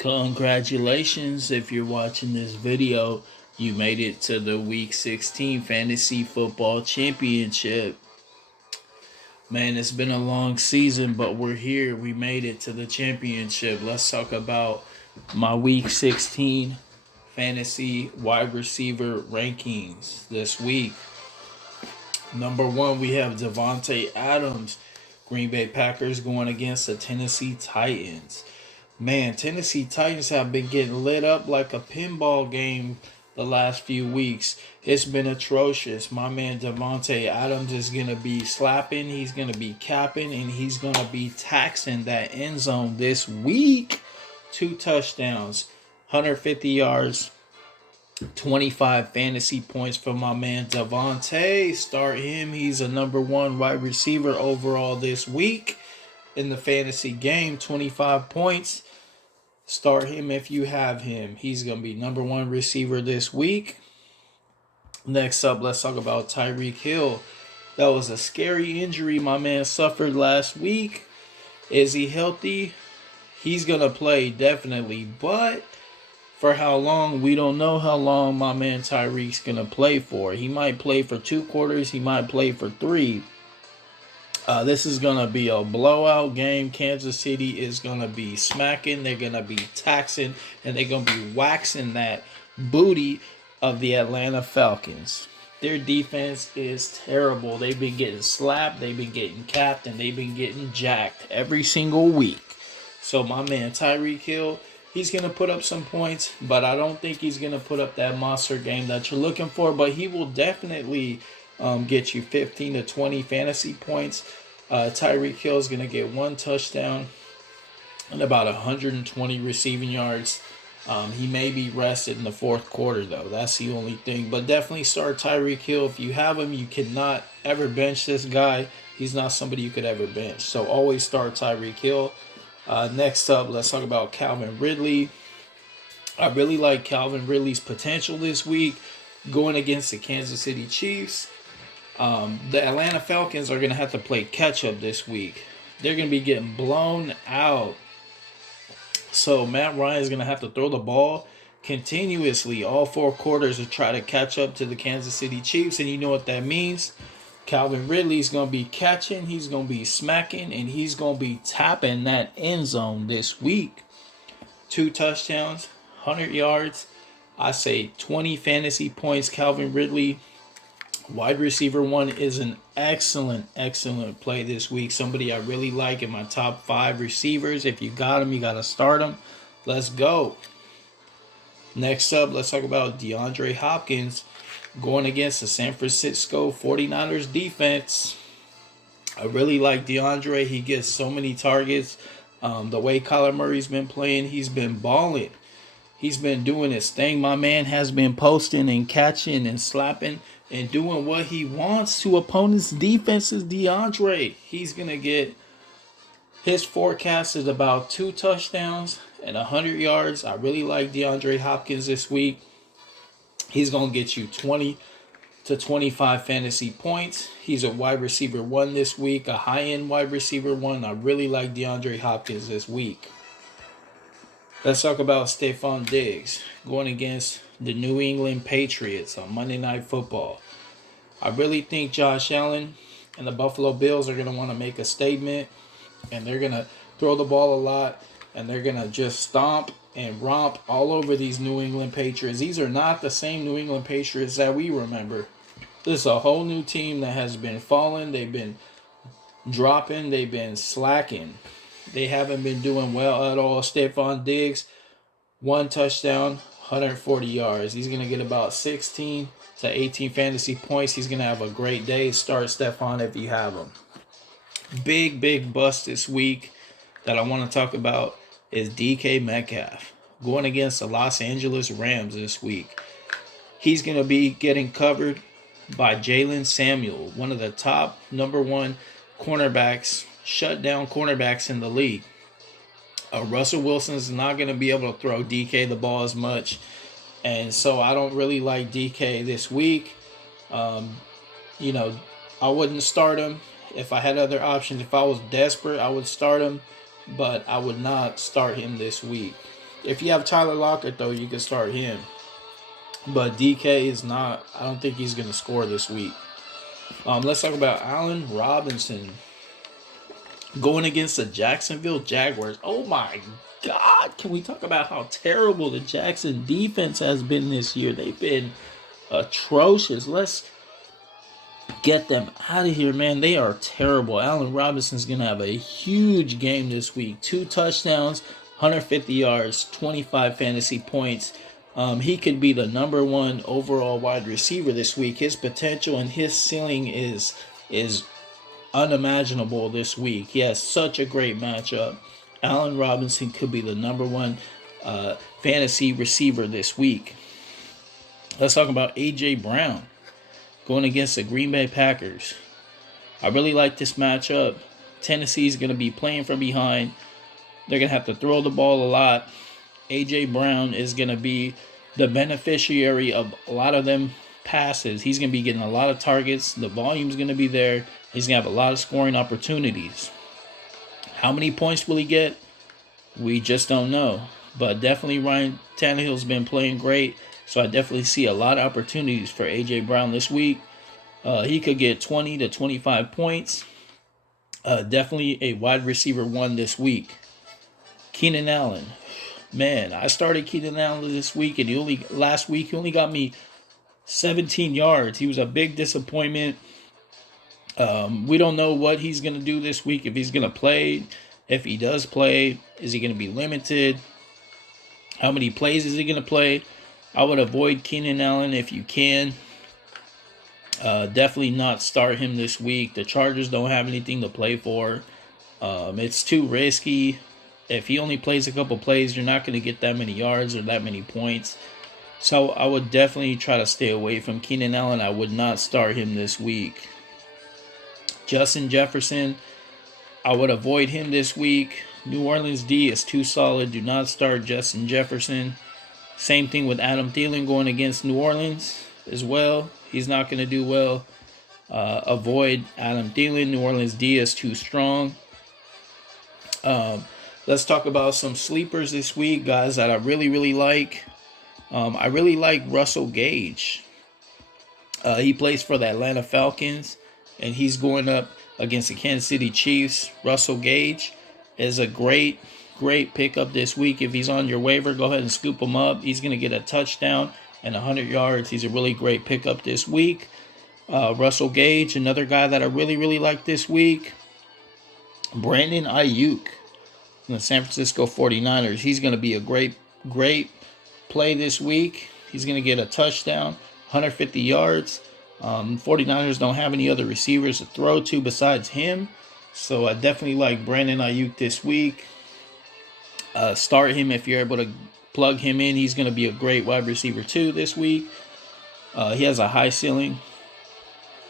Congratulations if you're watching this video. You made it to the Week 16 Fantasy Football Championship. Man, it's been a long season, but we're here. We made it to the championship. Let's talk about my Week 16 Fantasy Wide Receiver rankings this week. Number one, we have Davante Adams. Green Bay Packers going against the Tennessee Titans. Man, Tennessee Titans have been getting lit up like a pinball game the last few weeks. It's been atrocious. My man Davante Adams is going to be slapping, he's going to be capping, and he's going to be taxing that end zone this week. 2 touchdowns, 150 yards, 25 fantasy points for my man Davante. Start him. He's a number one wide receiver overall this week in the fantasy game. 25 points. Start him if you have him. He's going to be number one receiver this week. Next up, let's talk about Tyreek Hill. That was a scary injury my man suffered last week. Is he healthy? He's going to play definitely, but for how long, we don't know how long my man Tyreek's going to play for. He might play for 2 quarters. He might play for 3. This is going to be a blowout game. Kansas City is going to be smacking. They're going to be taxing. And they're going to be waxing that booty of the Atlanta Falcons. Their defense is terrible. They've been getting slapped. They've been getting capped. And they've been getting jacked every single week. So my man Tyreek Hill, he's going to put up some points. But I don't think he's going to put up that monster game that you're looking for. But he will definitely get you 15 to 20 fantasy points. Tyreek Hill is going to get 1 touchdown and about 120 receiving yards. He may be rested in the 4th quarter, though. That's the only thing. But definitely start Tyreek Hill. If you have him, you cannot ever bench this guy. He's not somebody you could ever bench. So always start Tyreek Hill. Next up, let's talk about Calvin Ridley. I really like Calvin Ridley's potential this week going against the Kansas City Chiefs. The Atlanta Falcons are going to have to play catch-up this week. They're going to be getting blown out. So Matt Ryan is going to have to throw the ball continuously all 4 quarters to try to catch up to the Kansas City Chiefs. And you know what that means? Calvin Ridley is going to be catching, he's going to be smacking, and he's going to be tapping that end zone this week. 2 touchdowns, 100 yards. I say 20 fantasy points. Calvin Ridley, wide receiver 1, is an excellent play this week. Somebody I really like in my top 5 receivers. If you got him, you got to start him. Let's go. Next up, let's talk about DeAndre Hopkins going against the San Francisco 49ers defense. I really like DeAndre. He gets so many targets. The way Kyler Murray's been playing, he's been balling. He's been doing his thing. My man has been posting and catching and slapping and doing what he wants to opponents' defenses. DeAndre, he's going to get, his forecast is about 2 touchdowns and 100 yards. I really like DeAndre Hopkins this week. He's going to get you 20 to 25 fantasy points. He's a wide receiver 1 this week, a high-end wide receiver 1. I really like DeAndre Hopkins this week. Let's talk about Stephon Diggs going against the New England Patriots on Monday Night Football. I really think Josh Allen and the Buffalo Bills are going to want to make a statement, and they're going to throw the ball a lot, and they're going to just stomp and romp all over these New England Patriots. These are not the same New England Patriots that we remember. This is a whole new team that has been falling. They've been dropping. They've been slacking. They haven't been doing well at all. Stephon Diggs, 1 touchdown, 140 yards. He's going to get about 16 to 18 fantasy points. He's going to have a great day. Start Stephon if you have him. Big bust this week that I want to talk about is DK Metcalf going against the Los Angeles Rams this week. He's going to be getting covered by Jalen Samuel, one of the top number 1 cornerbacks, shutdown cornerbacks in the league. Russell Wilson is not going to be able to throw DK the ball as much. And so I don't really like DK this week. I wouldn't start him. If I had other options, if I was desperate, I would start him, but I would not start him this week. If you have Tyler Lockett, though, you can start him. But DK is not. I don't think he's going to score this week. Let's talk about Allen Robinson going against the Jacksonville Jaguars. Oh my God! Can we talk about how terrible the Jackson defense has been this year? They've been atrocious. Let's get them out of here, man. They are terrible. Allen Robinson's going to have a huge game this week. 2 touchdowns, 150 yards, 25 fantasy points. He could be the #1 overall wide receiver this week. His potential and his ceiling is unimaginable this week. He has such a great matchup. Allen Robinson could be the #1 fantasy receiver this week. Let's talk about A.J. Brown going against the Green Bay Packers. I really like this matchup. Tennessee's going to be playing from behind. They're going to have to throw the ball a lot. A.J. Brown is going to be the beneficiary of a lot of them passes. He's going to be getting a lot of targets. The volume's going to be there. He's going to have a lot of scoring opportunities. How many points will he get? We just don't know. But definitely Ryan Tannehill's been playing great. So I definitely see a lot of opportunities for A.J. Brown this week. He could get 20 to 25 points. Definitely a wide receiver 1 this week. Keenan Allen. Man, I started Keenan Allen this week, and last week he only got me 17 yards. He was a big disappointment. We don't know what he's going to do this week, if he's going to play. If he does play, is he going to be limited? How many plays is he going to play? I would avoid Keenan Allen if you can. Definitely not start him this week. The Chargers don't have anything to play for. It's too risky. If he only plays a couple plays, you're not going to get that many yards or that many points. So I would definitely try to stay away from Keenan Allen. I would not start him this week. Justin Jefferson, I would avoid him this week. New Orleans D is too solid. Do not start Justin Jefferson. Same thing with Adam Thielen going against New Orleans as well. He's not going to do well. Avoid Adam Thielen. New Orleans D is too strong. Let's talk about some sleepers this week, guys, that I really, really like. I really like Russell Gage. He plays for the Atlanta Falcons, and he's going up against the Kansas City Chiefs. Russell Gage is a great pickup this week. If he's on your waiver, go ahead and scoop him up. He's going to get a touchdown and 100 yards. He's a really great pickup this week. Russell Gage, another guy that I really, really like this week. Brandon Ayuk from the San Francisco 49ers. He's going to be a great play this week. He's going to get a touchdown, 150 yards. 49ers don't have any other receivers to throw to besides him. So I definitely like Brandon Ayuk this week. Start him if you're able to plug him in. He's going to be a great wide receiver 2 this week. He has a high ceiling.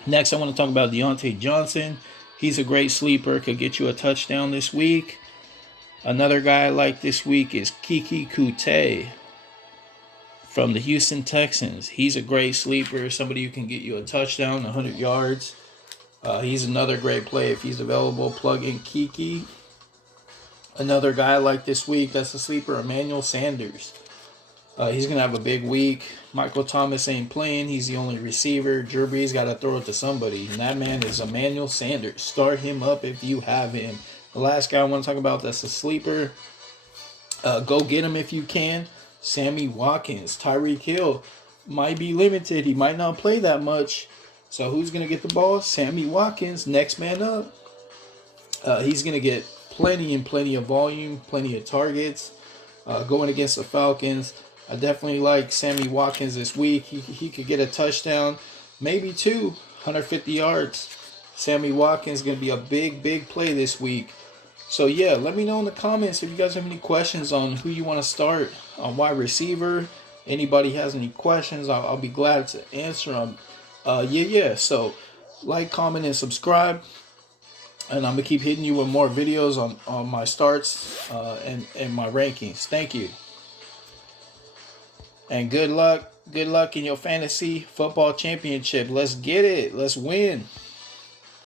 Next, I want to talk about Deontay Johnson. He's a great sleeper. Could get you a touchdown this week. Another guy I like this week is Keke Coutee from the Houston Texans. He's a great sleeper. Somebody who can get you a touchdown, 100 yards. He's another great play if he's available. Plug in Keke. Another guy I like this week that's a sleeper, Emmanuel Sanders. He's going to have a big week. Michael Thomas ain't playing. He's the only receiver. Drew Brees got to throw it to somebody. And that man is Emmanuel Sanders. Start him up if you have him. The last guy I want to talk about that's a sleeper. Go get him if you can. Sammy Watkins. Tyreek Hill might be limited. He might not play that much. So who's going to get the ball? Sammy Watkins. Next man up. He's going to get plenty of volume, plenty of targets. Going against the Falcons. I definitely like Sammy Watkins this week. He could get a touchdown, maybe 2, 150 yards. Sammy Watkins is going to be a big play this week. So, yeah, let me know in the comments if you guys have any questions on who you want to start on wide receiver. Anybody has any questions, I'll be glad to answer them. So, like, comment, and subscribe. And I'm going to keep hitting you with more videos on my starts and my rankings. Thank you. And good luck. Good luck in your fantasy football championship. Let's get it. Let's win.